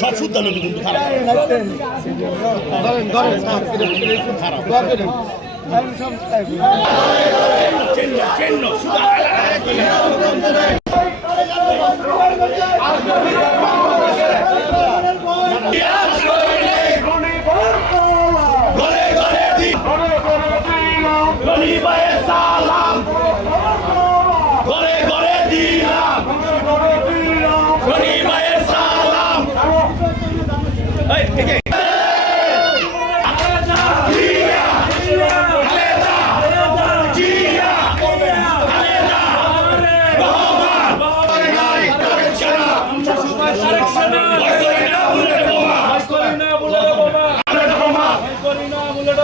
সব শুদ্ধ লোক কিন্তু খারাপ। চিহ্ন চিহ্ন শুধু ঘরে ঘরে দি গরিবায়ে সালাম ঘরে ঘরে দিলাম গরিবায়ে সালাম এই ঠিক আছে আমরা সবাই রয়েছিলাম সবাই পানি ভাইয়ের একশো সেই টাকা আমরা কেনা বলে যাই পানি ভাইয়ের তালা ঘরে ঘরে দিলাম ধানের শীষের তালা ঘরে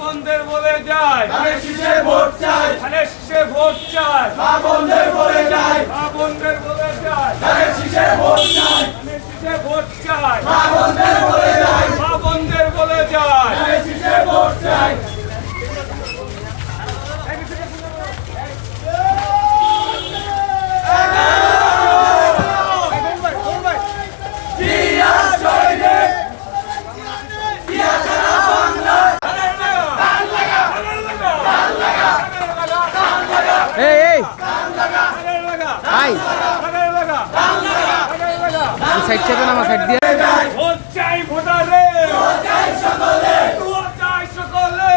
বন্ধের বলে যায়। ধানের শীষে ভোট চাই। ভোট চাই। মা বন্ধের বলে যায়। মা বন্ধের ভোট চাই। ভোট চাই মা বন্ধের বলে যায় মা বন্ধের বলে যায় ধানের শীষে ভোট চাই এই এই ভাই সাইড থেকে আমার সাইড দিয়ে ভোট চাই ভোটারে ভোট চাই সকলে ভোট চাই সকলে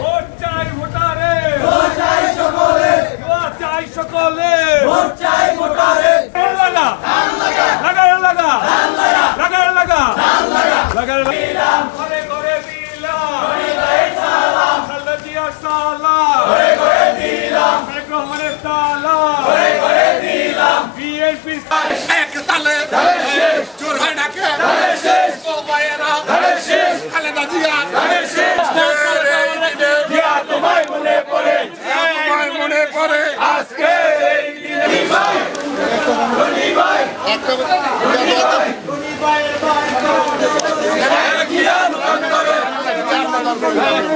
ভোট চাই ভোটারে ভোট চাই সকলে ভোট চাই সকলে ভোট চাই ভোটারে লাগা লাগা লাগা লাগা লাগা লাগা লাগা ঘরে ঘরে দিলাম খালেদা জিয়ার সালাম ঘরে ঘরে দিলাম তারেক রহমানের সালাম ঘরে ঘরে দিলাম বিএনপি তোমায় মনে পড়ে মনে পড়ে আজকে এই দিনে ঘুরে ধরো জিয়া সারা বাংলায়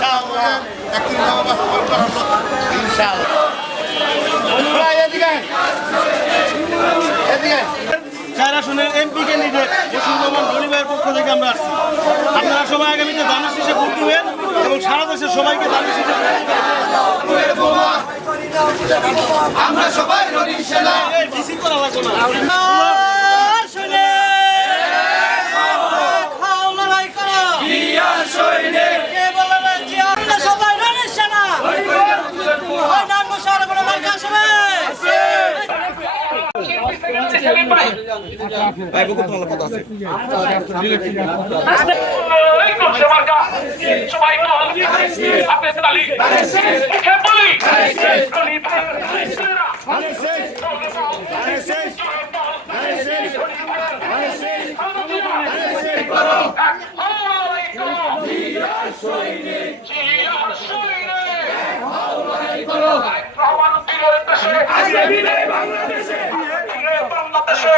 ইনশাআল্লাহ একটি নামা বাস্তবায়ন করার চার আসনের এমপি ক্যান্ডিডেট পক্ষ থেকে আমরা আসছি। আপনারা সবাই আগামীতে দানের শীষে ভোট দিবেন এবং সারা দেশের সবাইকে দানের শীষে আমরা সবাই ডিসি করা লাগবে না। সবাই আপনি তালি মুখে বলি বাংলাদেশে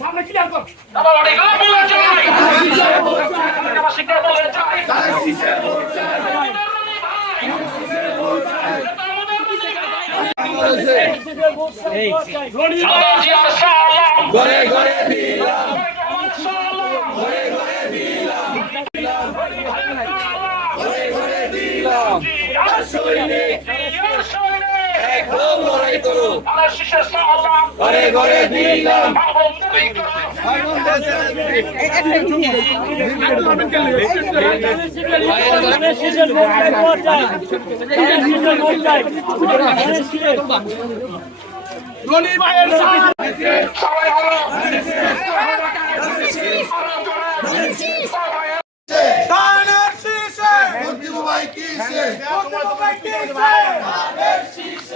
সামনে কি আসব বাবা বাড়ি গো বলে যাই আমার শিক্ষা বলে যাই ঘরে ঘরে ঘরে ঘরে দিলাম সবাই হলো মন্ত্রী ভাই কি সে মন্ত্রী ভাই কি সে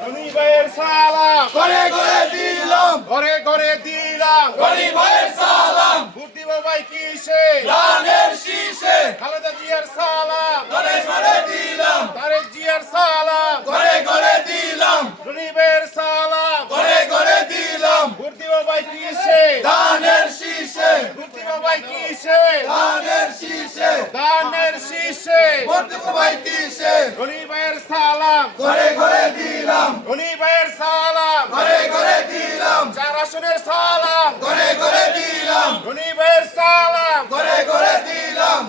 রনি ভাইয়ের সালাম। ঘরে ঘরে দিলাম। ঘরে ঘরে দিলাম। গরিব ভাইয়ের সালাম বুদ্ধি বাবাই কিসে? দানের শীষে। খালেদা জিয়ার সালাম। ঘরে ঘরে দিলাম। তারেক জিয়ার সালাম। ঘরে ঘরে দিলাম। রনি ভাইয়ের সালাম। ঘরে ঘরে দিলাম। বুদ্ধি বাবাই কিসে? দানের শীষে। বুদ্ধি বাবাই কিসে? দানের শীষে। দানের শীষে। মন্ত্রী ভাই কিসে রনি ভাইয়ের সালাম ঘরে ঘরে দিলাম রনি ভাইয়ের সালাম ঘরে ঘরে দিলাম চার আসনের সালাম ঘরে ঘরে দিলাম রনি ভাইয়ের সালাম ঘরে ঘরে দিলাম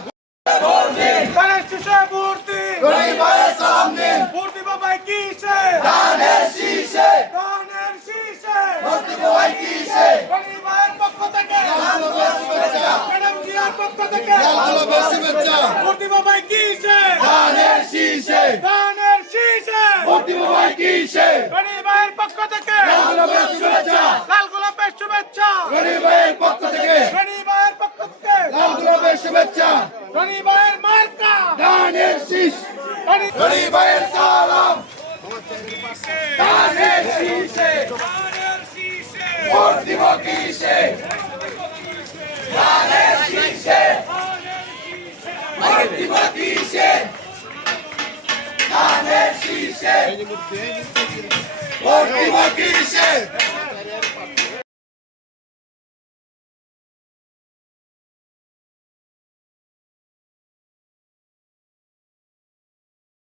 শীষে মূর্তি। গরিবের সামনে। মূর্তি বাবাই কিসে? দানের শীষে। দানের শীষে। মূর্তি ভাই কিসে? গরিবের পক্ষ থেকে। ম্যাডাম জিয়ার পক্ষ থেকে। ভালো বেশি বেচা মূর্তি বাবাই কিসে দানের শীষে ধানের শীষে মন্ত্রী ভাই কিসে পরিবারের পক্ষ থেকে ভালো বেশি বেচা লাল গোলাপের শুভেচ্ছা গরিব ভাইয়ের পক্ষ থেকে পরিবারের পক্ষ থেকে লাল গোলাপের শুভেচ্ছা পরিবারের মার্কা দানের শীষ গরিব ভাইয়ের সালাম দানের